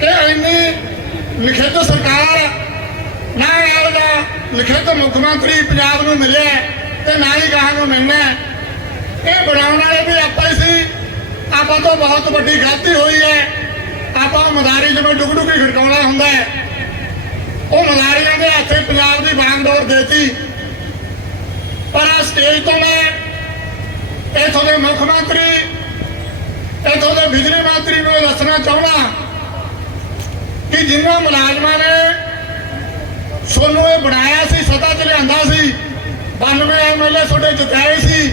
ਕਿ ਇੰਨੀ ਲਿਖਿਤ ਸਰਕਾਰ ਨਾ ਆਉਦਾ ਲਿਖਿਤ ਮੁੱਖ ਮੰਤਰੀ ਪੰਜਾਬ ਨੂੰ ਮਿਲਿਆ ਤੇ ਨਾ ਹੀ ਗਾਹ ਨੂੰ ਮਿਲਣਾ ਇਹ ਬਣਾਉਣ ਵਾਲੇ ਵੀ ਆਪਾਂ ਹੀ ਸੀ। ਆਪਾਂ ਤੋਂ ਬਹੁਤ ਵੱਡੀ ਗਲਤੀ ਹੋਈ ਹੈ। ਆਪਾਂ ਮਦਾਰੀ ਜਿਵੇਂ ਡੁਗ ਡੁਗੀ ਖੜਕਾਉਣਾ ਹੁੰਦਾ ਹੈ। ਉਹ ਮਦਾਰੀਆਂ ਦੇ ਹੱਥੇ ਪੰਜਾਬ ਦੀ ਬਾਗਡੋਰ ਦੇਤੀ। ਪਰ ਆ ਸਟੇਜ ਤੋਂ ਮੈਂ ਇਥੋਂ ਦੇ ਮੁੱਖ ਮੰਤਰੀ, ਇਥੋਂ ਦੇ ਬਿਜਲੀ ਮੰਤਰੀ ਨੂੰ ਇਹ ਦੱਸਣਾ ਚਾਹੁੰਦਾ ਕਿ ਜਿਨ੍ਹਾਂ ਮੁਲਾਜ਼ਮਾਂ ਨੇ ਸੋਨੂੰ ਇਹ ਬਣਾਇਆ ਸੀ, ਸਤਾ ਚ ਲਿਆਂਦਾ ਸੀ 92 ਐਮਐਲਏ ਤੁਹਾਡੇ ਜਿਤਾਏ ਸੀ,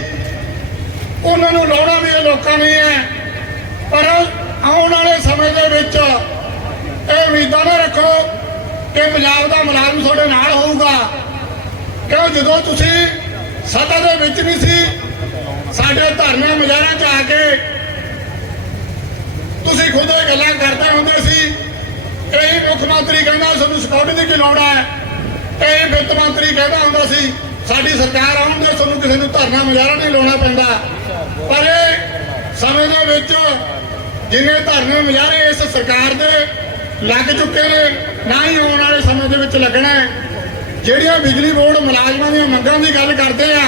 ਉਹਨਾਂ ਨੂੰ ਲਾਉਣਾ ਵੀ ਇਹ ਲੋਕਾਂ ਨੇ ਹੈ। ਪਰ ਆਉਣ ਵਾਲੇ ਸਮੇਂ ਦੇ ਵਿੱਚ ਇਹ ਉਮੀਦਾਂ ਨਾ ਰੱਖੋ ਕਿ ਪੰਜਾਬ ਦਾ ਮੁਲਾਜ਼ਮ ਤੁਹਾਡੇ ਨਾਲ ਹੋਊਗਾ। ਕਿਉਂ? ਜਦੋਂ ਤੁਸੀਂ ਸੱਤਾ ਦੇ ਵਿੱਚ ਨਹੀਂ ਸੀ, ਸਾਡੇ ਧਰਨੇ ਮਜ਼ਾਰਾਂ 'ਚ ਆ ਕੇ ਤੁਸੀਂ ਖੁਦ ਇਹ ਗੱਲਾਂ ਕਰਦੇ ਹੁੰਦੇ ਸੀ ਇਹ ਮੁੱਖ ਮੰਤਰੀ ਕਹਿੰਦਾ ਸਾਨੂੰ ਦੀ ਕੀ ਲੋੜ ਹੈ? ਇਹ ਵਿੱਤ ਮੰਤਰੀ ਕਹਿੰਦਾ ਹੁੰਦਾ ਸੀ, ਸਾਡੀ ਸਰਕਾਰ ਆਉਂਦੇ ਤੁਹਾਨੂੰ ਕਿਸੇ ਨੂੰ ਧਰਨਾ ਮੁਜ਼ਾਹਰਾ ਨਹੀਂ ਲਾਉਣਾ ਪੈਂਦਾ। ਪਰ ਇਹ ਸਮੇਂ ਦੇ ਵਿੱਚ ਜਿੰਨੇ ਧਰਨੇ ਮੁਜ਼ਾਹਰੇ ਇਸ ਸਰਕਾਰ ਦੇ ਲੱਗ ਚੁੱਕੇ ਨੇ, ਨਾ ਹੀ ਆਉਣ ਵਾਲੇ ਸਮੇਂ ਦੇ ਵਿੱਚ ਲੱਗਣਾ। ਜਿਹੜੀਆਂ ਬਿਜਲੀ ਬੋਰਡ ਮੁਲਾਜ਼ਮਾਂ ਦੀਆਂ ਮੰਗਾਂ ਦੀ ਗੱਲ ਕਰਦੇ ਆ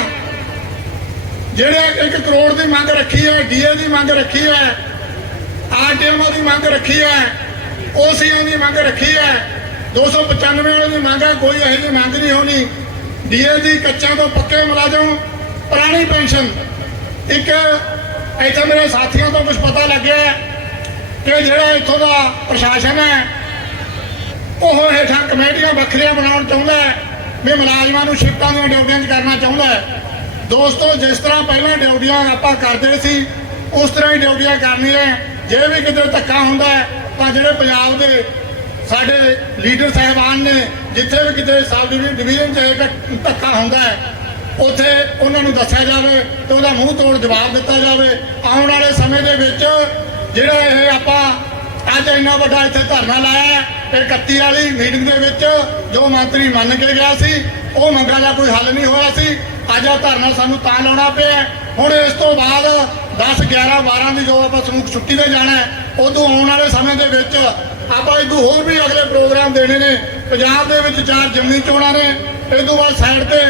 ਜਿਹੜੇ 1 ਕਰੋੜ ਦੀ ਮੰਗ ਰੱਖੀ ਹੈ, ਡੀਏ ਦੀ ਮੰਗ ਰੱਖੀ ਹੈ ਆਰਟੀਐਮ ਦੀ ਮੰਗ ਰੱਖੀ ਹੈ, ਓਸੀਆਂ ਦੀ ਮੰਗ ਰੱਖੀ ਹੈ 295 ਵਾਲੇ ਦੀ ਮੰਗ ਹੈ ਕੋਈ ਇਹੋ ਜਿਹੀ ਮੰਗ ਨਹੀਂ ਹੋਣੀ। ਡੀਏ ਦੀ ਕੱਚਿਆਂ ਤੋਂ ਪੱਕੇ ਮੁਲਾਜ਼ਮ, ਪੁਰਾਣੀ ਪੈਨਸ਼ਨ। ਇੱਕ, ਇੱਥੇ ਮੇਰੇ ਸਾਥੀਆਂ ਤੋਂ ਕੁਝ ਪਤਾ ਲੱਗਿਆ ਕਿ ਜਿਹੜਾ ਇੱਥੋਂ ਦਾ ਪ੍ਰਸ਼ਾਸਨ ਹੈ, ਉਹ ਹੇਠਾਂ ਕਮੇਟੀਆਂ ਵੱਖਰੀਆਂ ਬਣਾਉਣ ਚਾਹੁੰਦਾ ਹੈ, ਵੀ ਮੁਲਾਜ਼ਮਾਂ ਨੂੰ ਸ਼ਿਫਟਾਂ ਦੀਆਂ ਡਿਊਟੀਆਂ 'ਚ ਕਰਨਾ ਚਾਹੁੰਦਾ ਹੈ। ਦੋਸਤੋ, ਜਿਸ ਤਰ੍ਹਾਂ ਪਹਿਲਾਂ ਡਿਊਟੀਆਂ ਆਪਾਂ ਕਰਦੇ ਸੀ, ਉਸ ਤਰ੍ਹਾਂ ਹੀ ਡਿਊਟੀਆਂ ਕਰਨੀਆਂ ਜੇ ਵੀ ਕਿਤੇ ਧੱਕਾ ਹੁੰਦਾ ਤਾਂ ਜਿਹੜੇ ਪੰਜਾਬ ਦੇ ਸਾਡੇ ਲੀਡਰ ਸਾਹਿਬਾਨ ਨੇ ਜਿੱਥੇ ਵੀ ਕਿਤੇ ਸਬ ਡਿਵੀਜ਼ਨ 'ਚ ਇੱਕ ਧੱਕਾ ਹੁੰਦਾ ਹੈ, ਉੱਥੇ ਉਹਨਾਂ ਨੂੰ ਦੱਸਿਆ ਜਾਵੇ ਤੇ ਉਹਦਾ ਮੂੰਹ ਤੋੜ ਜਵਾਬ ਦਿੱਤਾ ਜਾਵੇ। ਆਉਣ ਵਾਲੇ ਸਮੇਂ ਦੇ ਵਿੱਚ ਜਿਹੜਾ ਇਹ ਆਪਾਂ ਅੱਜ ਇੰਨਾ ਵੱਡਾ ਇੱਥੇ ਧਰਨਾ ਲਾਇਆ ਹੈ ਤੇ 31 ਵਾਲੀ ਮੀਟਿੰਗ ਦੇ ਵਿੱਚ ਜੋ ਮੰਤਰੀ ਮੰਨ ਕੇ ਗਿਆ ਸੀ, ਉਹ ਮੰਗਾਂ ਦਾ ਕੋਈ ਹੱਲ ਨਹੀਂ ਹੋਇਆ ਸੀ। ਅੱਜ ਆ ਧਰਨਾ ਸਾਨੂੰ ਤਾਂ ਲਾਉਣਾ ਪਿਆ ਹੁਣ ਇਸ ਤੋਂ ਬਾਅਦ 10 11 12 ਦੀ ਜੋ ਆਪਾਂ ਸਮੂਹ ਛੁੱਟੀ ਤੇ ਜਾਣਾ ਹੈ, ਉਦੋਂ ਆਉਣ ਵਾਲੇ ਸਮੇਂ ਦੇ ਵਿੱਚ ਆਪਾਂ ਇਦੋਂ ਹੋਰ ਵੀ ਅਗਲੇ ਪ੍ਰੋਗਰਾਮ ਦੇਣੇ ਨੇ। ਪੰਜਾਬ ਦੇ ਵਿੱਚ ਚਾਰ ਜਿਮਨੀ ਚੋਣਾਂ ਨੇ। ਇਸ ਤੋਂ ਬਾਅਦ ਸਾਈਡ ਤੇ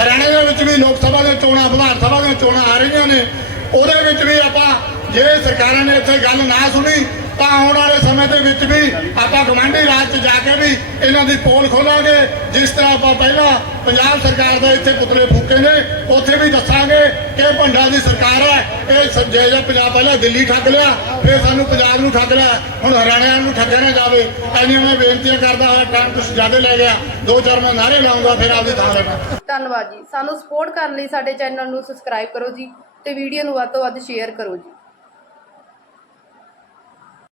ਹਰਿਆਣੇ ਦੇ ਵਿੱਚ ਵੀ ਲੋਕ ਸਭਾ ਦੀਆਂ ਚੋਣਾਂ, ਵਿਧਾਨ ਸਭਾ ਦੀਆਂ ਚੋਣਾਂ ਆ ਰਹੀਆਂ ਨੇ। ਉਹਦੇ ਵਿੱਚ ਵੀ ਆਪਾਂ ਜੇ ਸਰਕਾਰਾਂ ਨੇ ਇੱਥੇ ਗੱਲ ਨਾ ਸੁਣੀ, ਤਾਂ ਸਮੇਂ ਦੇ ਵਿੱਚ ਵੀ ਆਪਾਂ ਗਵਾਂਢੀ ਰਾਜ 'ਚ ਜਾ ਕੇ ਵੀ ਇਹਨਾਂ ਦੀ ਪੋਲ ਖੋਲਾਂਗੇ। ਜਿਸ ਤਰ੍ਹਾਂ ਆਪਾਂ ਪਹਿਲਾਂ ਪੰਜਾਬ ਸਰਕਾਰ ਦੇ ਇੱਥੇ ਪੁਤਲੇ ਫੂਕੇ ਨੇ, ਉੱਥੇ ਵੀ ਦੱਸਾਂਗੇ ਕਿ ਭੰਡਾ ਦੀ ਸਰਕਾਰ ਹੈ। ਇਹ ਸ- ਜੇ ਪੰਜਾਬ ਪਹਿਲਾਂ ਦਿੱਲੀ ਠੱਗ ਲਿਆ, ਫਿਰ ਸਾਨੂੰ ਪੰਜਾਬ ਨੂੰ ਠੱਗ ਲਿਆ। ਹੁਣ ਹਰਿਆਣਾ ਨੂੰ ਠੱਗਿਆ ਨਾ ਜਾਵੇ। ਐਨੀਆਂ ਮੈਂ ਬੇਨਤੀਆਂ ਕਰਦਾ ਹੋਇਆ ਟਾਈਮ ਕੁਛ ਜ਼ਿਆਦਾ ਲੈ ਗਿਆ। ਦੋ ਚਾਰ ਮੈਂ ਨਾਰੇ ਲਾਉਂਗਾ, ਫਿਰ ਆਪਦੀ ਥਾਂ ਲੈਣਾ। ਧੰਨਵਾਦ ਜੀ। ਸਾਨੂੰ ਸਪੋਰਟ ਕਰਨ ਲਈ ਸਾਡੇ ਚੈਨਲ ਨੂੰ ਸਬਸਕ੍ਰਾਈਬ ਕਰੋ ਜੀ ਤੇ ਵੀਡੀਓ ਨੂੰ ਵੱਧ ਤੋਂ ਵੱਧ ਸ਼ੇਅਰ ਕਰੋ ਜੀ।